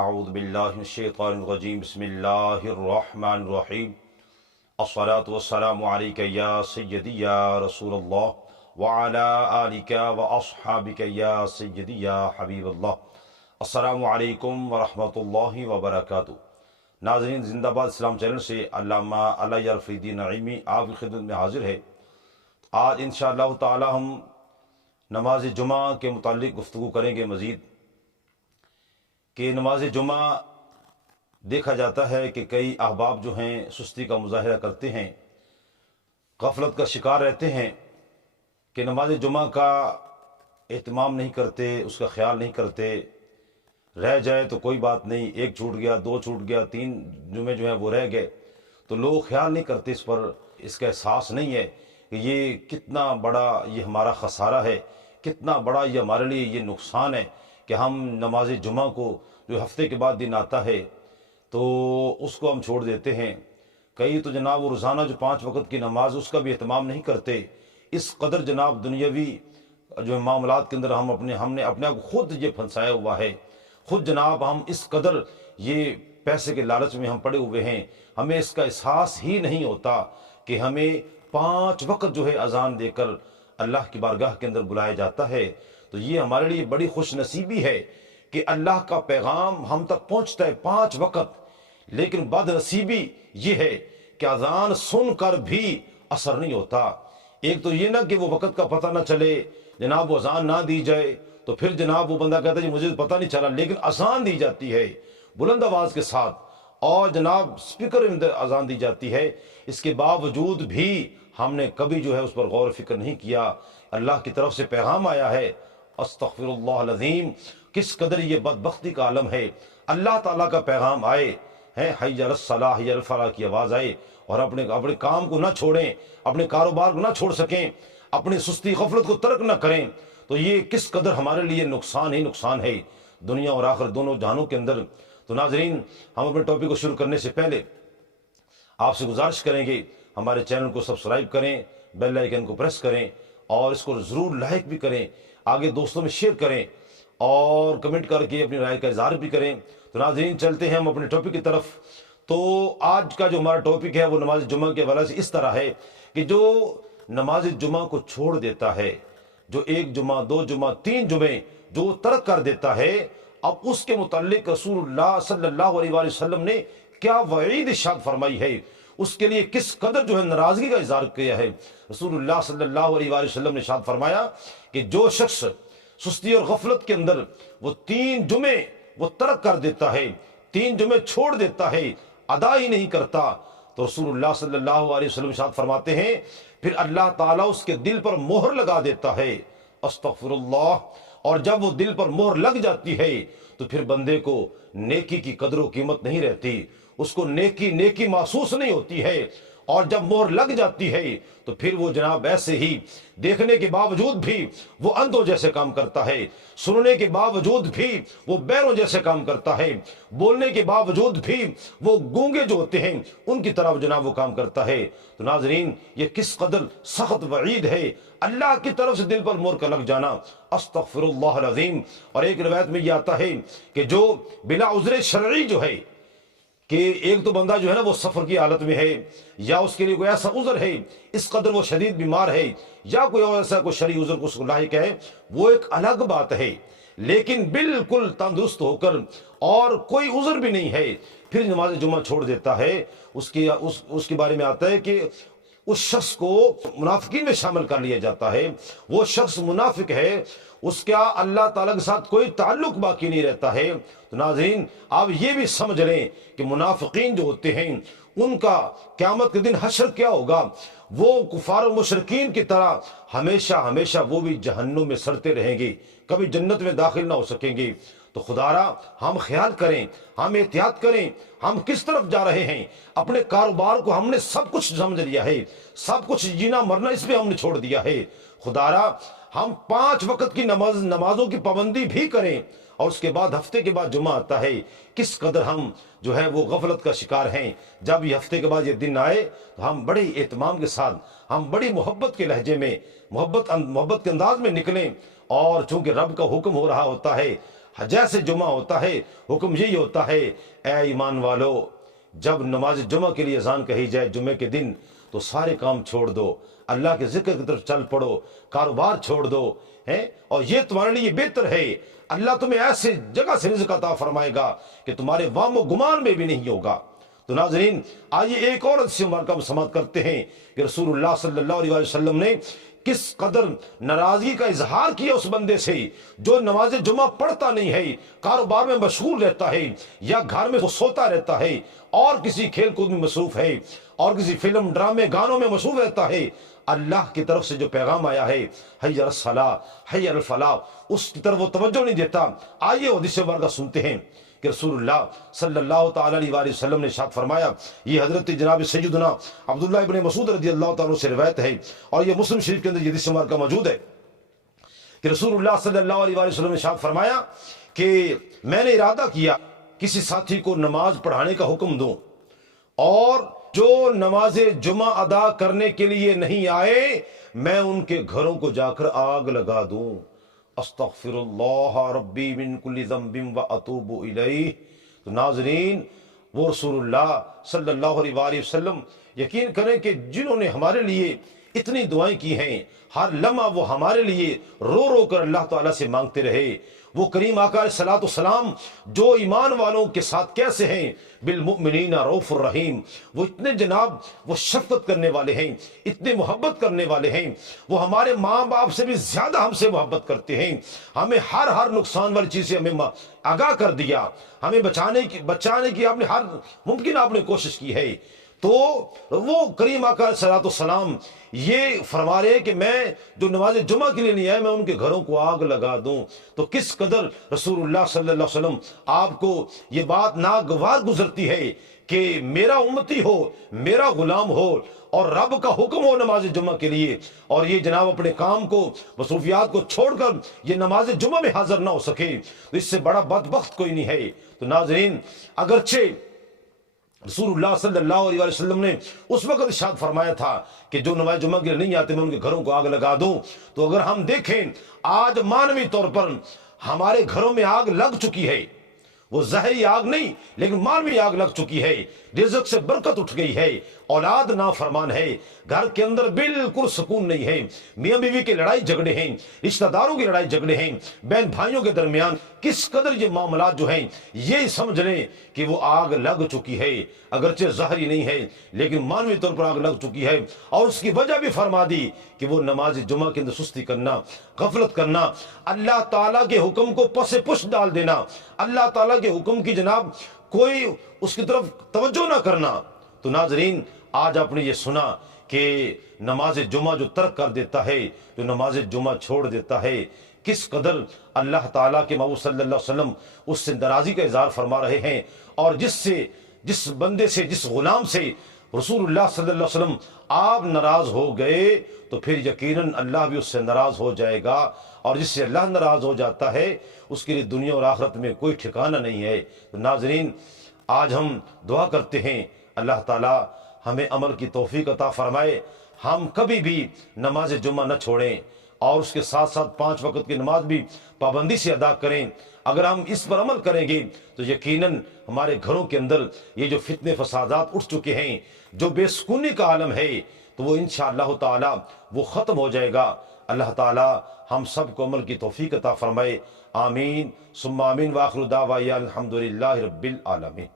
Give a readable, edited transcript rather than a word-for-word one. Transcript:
اعوذ باللہ من الشیطان الرجیم بسم اللہ الرحمن الرحیم الصلاۃ والسلام علیک یا سیدی یا رسول اللہ وعلی آلک واصحابک یا سیدی یا حبیب اللہ۔ السلام علیکم ورحمۃ اللہ وبرکاتہ۔ ناظرین، زندہ باد اسلام چینل سے علامہ علیہ الفریدی نعیمی آپ کی خدمت میں حاضر ہے۔ آج انشاءاللہ تعالی ہم نماز جمعہ کے متعلق گفتگو کریں گے مزید کہ نماز جمعہ دیکھا جاتا ہے کہ کئی احباب جو ہیں سستی کا مظاہرہ کرتے ہیں، غفلت کا شکار رہتے ہیں کہ نماز جمعہ کا اہتمام نہیں کرتے، اس کا خیال نہیں کرتے، رہ جائے تو کوئی بات نہیں، ایک چھوٹ گیا، دو چھوٹ گیا، 3 جمعے جو ہیں وہ رہ گئے، تو لوگ خیال نہیں کرتے اس پر، اس کا احساس نہیں ہے کہ یہ کتنا بڑا یہ ہمارا خسارہ ہے، کتنا بڑا یہ ہمارے لیے یہ نقصان ہے کہ ہم نماز جمعہ کو جو ہفتے کے بعد دن آتا ہے تو اس کو ہم چھوڑ دیتے ہیں۔ کئی تو جناب وہ روزانہ جو 5 وقت کی نماز اس کا بھی اہتمام نہیں کرتے۔ اس قدر جناب دنیاوی جو معاملات کے اندر ہم نے اپنے آپ کو خود یہ پھنسایا ہوا ہے، خود جناب ہم اس قدر یہ پیسے کے لالچ میں ہم پڑے ہوئے ہیں، ہمیں اس کا احساس ہی نہیں ہوتا کہ ہمیں 5 وقت جو ہے اذان دے کر اللہ کی بارگاہ کے اندر بلایا جاتا ہے۔ تو یہ ہمارے لیے بڑی خوش نصیبی ہے کہ اللہ کا پیغام ہم تک پہنچتا ہے 5 وقت، لیکن بد نصیبی یہ ہے کہ اذان سن کر بھی اثر نہیں ہوتا۔ ایک تو یہ نہ کہ وہ وقت کا پتہ نہ چلے، جناب وہ اذان نہ دی جائے تو پھر جناب وہ بندہ کہتا ہے مجھے پتہ نہیں چلا، لیکن اذان دی جاتی ہے بلند آواز کے ساتھ اور جناب اسپیکر میں اذان دی جاتی ہے، اس کے باوجود بھی ہم نے کبھی جو ہے اس پر غور و فکر نہیں کیا۔ اللہ کی طرف سے پیغام آیا ہے، استغفر اللہ العظیم، کس قدر یہ بدبختی کا عالم ہے۔ اللہ تعالیٰ کا پیغام آئے ہیں، حی علی الصلاح حی علی الفلاح کی آواز آئے اور اپنے کام کو نہ چھوڑیں، اپنے کاروبار کو نہ چھوڑ سکیں، اپنی سستی غفلت کو ترک نہ کریں، تو یہ کس قدر ہمارے لیے نقصان ہی نقصان ہے دنیا اور آخرت دونوں جہانوں کے اندر۔ تو ناظرین، ہم اپنے ٹاپک کو شروع کرنے سے پہلے آپ سے گزارش کریں گے ہمارے چینل کو سبسکرائب کریں، بیل آئیکن کو پریس کریں اور اس کو ضرور لائک بھی کریں، آگے دوستوں میں شیئر کریں اور کمنٹ کر کے اپنی رائے کا اظہار بھی کریں۔ تو ناظرین، چلتے ہیں ہم اپنے ٹاپک کی طرف۔ تو آج کا جو ہمارا ٹاپک ہے وہ نماز جمعہ کے حوالے سے اس طرح ہے کہ جو نماز جمعہ کو چھوڑ دیتا ہے، جو 1 جمعہ 2 جمعہ 3 جمعے جو ترک کر دیتا ہے، اب اس کے متعلق رسول اللہ صلی اللہ علیہ وآلہ وسلم نے کیا وعید ارشاد فرمائی ہے، اس کے لیے کس قدر جو ہے ناراضگی کا اظہار کیا ہے۔ رسول اللہ صلی اللہ علیہ وآلہ وسلم نے ارشاد فرمایا کہ جو شخص سستی اور غفلت کے اندر وہ 3 جمعے وہ ترک کر دیتا ہے، 3 جمعے چھوڑ دیتا ہے، ادا ہی نہیں کرتا، تو رسول اللہ صلی اللہ علیہ وسلم ارشاد فرماتے ہیں پھر اللہ تعالیٰ اس کے دل پر مہر لگا دیتا ہے، استغفر اللہ، اور جب وہ دل پر مہر لگ جاتی ہے تو پھر بندے کو نیکی کی قدر و قیمت نہیں رہتی، اس کو نیکی محسوس نہیں ہوتی ہے، اور جب مہر لگ جاتی ہے تو پھر وہ جناب ایسے ہی دیکھنے کے باوجود بھی وہ اندھوں جیسے کام کرتا ہے، سننے کے باوجود بھی وہ بہروں جیسے کام کرتا ہے، بولنے کے باوجود بھی وہ گونگے جو ہوتے ہیں ان کی طرف جناب وہ کام کرتا ہے۔ تو ناظرین، یہ کس قدر سخت وعید ہے، اللہ کی طرف سے دل پر مہر کا لگ جانا، استغفر اللہ العظیم۔ اور ایک روایت میں یہ آتا ہے کہ جو بلا عذر شرعی جو ہے، کہ ایک تو بندہ جو ہے نا وہ سفر کی حالت میں ہے، یا اس کے لیے کوئی ایسا عذر ہے، اس قدر وہ شدید بیمار ہے، یا کوئی اور ایسا کوئی شرعی عذر کو لاحق ہے، وہ ایک الگ بات ہے، لیکن بالکل تندرست ہو کر اور کوئی عذر بھی نہیں ہے پھر نماز جمعہ چھوڑ دیتا ہے، اس کے بارے میں آتا ہے کہ اس شخص کو منافقین میں شامل کر لیا جاتا ہے، وہ شخص منافق ہے، اس کا اللہ تعالیٰ کے ساتھ کوئی تعلق باقی نہیں رہتا ہے۔ تو ناظرین، آپ یہ بھی سمجھ لیں کہ منافقین جو ہوتے ہیں ان کا قیامت کے دن حشر کیا ہوگا، وہ کفار و مشرکین کی طرح ہمیشہ وہ بھی جہنم میں سڑتے رہیں گے، کبھی جنت میں داخل نہ ہو سکیں گے۔ تو خدارا ہم خیال کریں، ہم احتیاط کریں، ہم کس طرف جا رہے ہیں۔ اپنے کاروبار کو ہم نے سب کچھ سمجھ لیا ہے، سب کچھ جینا مرنا اس پہ ہم نے چھوڑ دیا ہے۔ خدارا ہم 5 وقت کی نمازوں کی پابندی بھی کریں، اور اس کے بعد ہفتے کے بعد جمعہ آتا ہے، کس قدر ہم جو ہے وہ غفلت کا شکار ہیں۔ جب یہ ہفتے کے بعد یہ دن آئے تو ہم بڑے اہتمام کے ساتھ، ہم بڑی محبت کے لہجے میں، محبت کے انداز میں نکلیں، اور چونکہ رب کا حکم ہو رہا ہوتا ہے، جیسے جمعہ ہوتا ہے حکم یہی ہوتا ہے، اے ایمان والو جب نماز جمعہ کے لیے اذان کہی جائے جمعے کے دن تو سارے کام چھوڑ دو، اللہ کے ذکر کی طرف چل پڑو، کاروبار چھوڑ دو ہیں، اور یہ تمہارے لیے بہتر ہے۔ اللہ تمہیں ایسے جگہ سے رزق عطا فرمائے گا کہ تمہارے وہم و گمان میں بھی نہیں ہوگا۔ تو ناظرین آئیے ایک اور حدیث مبارکہ ہم سماعت کرتے ہیں کہ رسول اللہ صلی اللہ علیہ وسلم نے کس قدر ناراضگی کا اظہار کیا اس بندے سے جو نماز جمعہ پڑھتا نہیں ہے، کاروبار میں مشغول رہتا ہے، یا گھر میں وہ سوتا رہتا ہے، اور کسی کھیل کود میں مصروف ہے، اور کسی فلم ڈرامے گانوں میں مصروف رہتا ہے۔ اللہ کی طرف سے جو پیغام آیا ہے حی علی الصلاۃ حی علی الفلاح، اس کی طرف وہ توجہ نہیں دیتا۔ آئیے حدیث مبارکہ سنتے ہیں کہ رسول اللہ صلی اللہ تعالی علیہ وآلہ وسلم نے ارشاد فرمایا، یہ حضرت جناب سیدنا عبداللہ ابن مسعود رضی اللہ تعالیٰ عنہ سے روایت ہے، اور یہ مسلم شریف کے اندر یہ حدیث مبارکہ موجود ہے کہ رسول اللہ صلی اللہ علیہ وآلہ وسلم نے ارشاد فرمایا کہ میں نے ارادہ کیا کسی ساتھی کو نماز پڑھانے کا حکم دوں، اور جو نماز جمعہ ادا کرنے کے لیے نہیں آئے میں ان کے گھروں کو جا کر آگ لگا دوں۔ استغفر اللہ ربی من کل ذنب واتوب الیہ۔ تو ناظرین وہ رسول اللہ صلی اللہ علیہ وآلہ وسلم یقین کریں کہ جنہوں نے ہمارے لیے اتنی دعائیں کی ہیں، ہر لمحہ وہ ہمارے لیے رو رو کر اللہ تعالیٰ سے مانگتے رہے۔ وہ کریم آقا علیہ الصلوۃ والسلام جو ایمان والوں کے ساتھ کیسے ہیں، بالمؤمنین رؤوف الرحیم، وہ اتنے جناب وہ شفقت کرنے والے ہیں، اتنے محبت کرنے والے ہیں، وہ ہمارے ماں باپ سے بھی زیادہ ہم سے محبت کرتے ہیں۔ ہمیں ہر نقصان والی چیز سے ہمیں آگاہ کر دیا، ہمیں بچانے کی آپ نے ہر ممکن آپ نے کوشش کی ہے۔ تو وہ کریم آقا علیہ الصلوۃ والسلام یہ فرما رہے کہ میں جو نماز جمعہ کے لیے نہیں آئے میں ان کے گھروں کو آگ لگا دوں۔ تو کس قدر رسول اللہ صلی اللہ علیہ وسلم آپ کو یہ بات ناگوار گزرتی ہے کہ میرا امتی ہو، میرا غلام ہو، اور رب کا حکم ہو نماز جمعہ کے لیے، اور یہ جناب اپنے کام کو مصروفیات کو چھوڑ کر یہ نماز جمعہ میں حاضر نہ ہو سکے، تو اس سے بڑا بدبخت کوئی نہیں ہے۔ تو ناظرین اگرچہ رسول اللہ صلی اللہ علیہ وسلم نے اس وقت ارشاد فرمایا تھا کہ جو نماز جمعہ کے لیے نہیں آتے میں ان کے گھروں کو آگ لگا دوں، تو اگر ہم دیکھیں آج مانوی طور پر ہمارے گھروں میں آگ لگ چکی ہے، وہ ظاہری آگ نہیں لیکن مانوی آگ لگ چکی ہے، رزق سے برکت اٹھ گئی ہے، اولاد نافرمان ہے، گھر کے اندر بالکل سکون نہیں ہے، میاں بیوی کے لڑائی جھگڑے ہیں، رشتہ داروں کی لڑائی جھگڑے ہیں، بہن بھائیوں کے درمیان کس قدر یہ معاملات جو ہیں یہ سمجھ لیں کہ وہ آگ لگ چکی ہے، اگرچہ ظاہری نہیں ہے لیکن مانوی طور پر آگ لگ چکی ہے۔ اور اس کی وجہ بھی فرما دی کہ وہ نماز جمعہ کے اندر سستی کرنا، غفلت کرنا، اللہ تعالیٰ کے حکم کو پس پش ڈال دینا، اللہ تعالیٰ کے حکم کی جناب کوئی اس کی طرف توجہ نہ کرنا۔ تو ناظرین آج آپ نے یہ سنا کہ نماز جمعہ جو ترک کر دیتا ہے، جو نماز جمعہ چھوڑ دیتا ہے، کس قدر اللہ تعالیٰ کے محبوب صلی اللہ علیہ وسلم اس سے ناراضی کا اظہار فرما رہے ہیں، اور جس بندے سے، جس غلام سے رسول اللہ صلی اللہ علیہ وسلم آپ ناراض ہو گئے تو پھر یقیناً اللہ بھی اس سے ناراض ہو جائے گا، اور جس سے اللہ ناراض ہو جاتا ہے اس کے لیے دنیا اور آخرت میں کوئی ٹھکانہ نہیں ہے۔ تو ناظرین آج ہم دعا کرتے ہیں اللہ تعالیٰ ہمیں عمل کی توفیق عطا فرمائے، ہم کبھی بھی نماز جمعہ نہ چھوڑیں، اور اس کے ساتھ ساتھ 5 وقت کی نماز بھی پابندی سے ادا کریں۔ اگر ہم اس پر عمل کریں گے تو یقیناً ہمارے گھروں کے اندر یہ جو فتنے فسادات اٹھ چکے ہیں، جو بے سکونی کا عالم ہے، تو وہ انشاءاللہ تعالی وہ ختم ہو جائے گا۔ اللہ تعالی ہم سب کو عمل کی توفیق عطا فرمائے، آمین ثم آمین، وآخر دعوانا الحمدللہ رب العالمین۔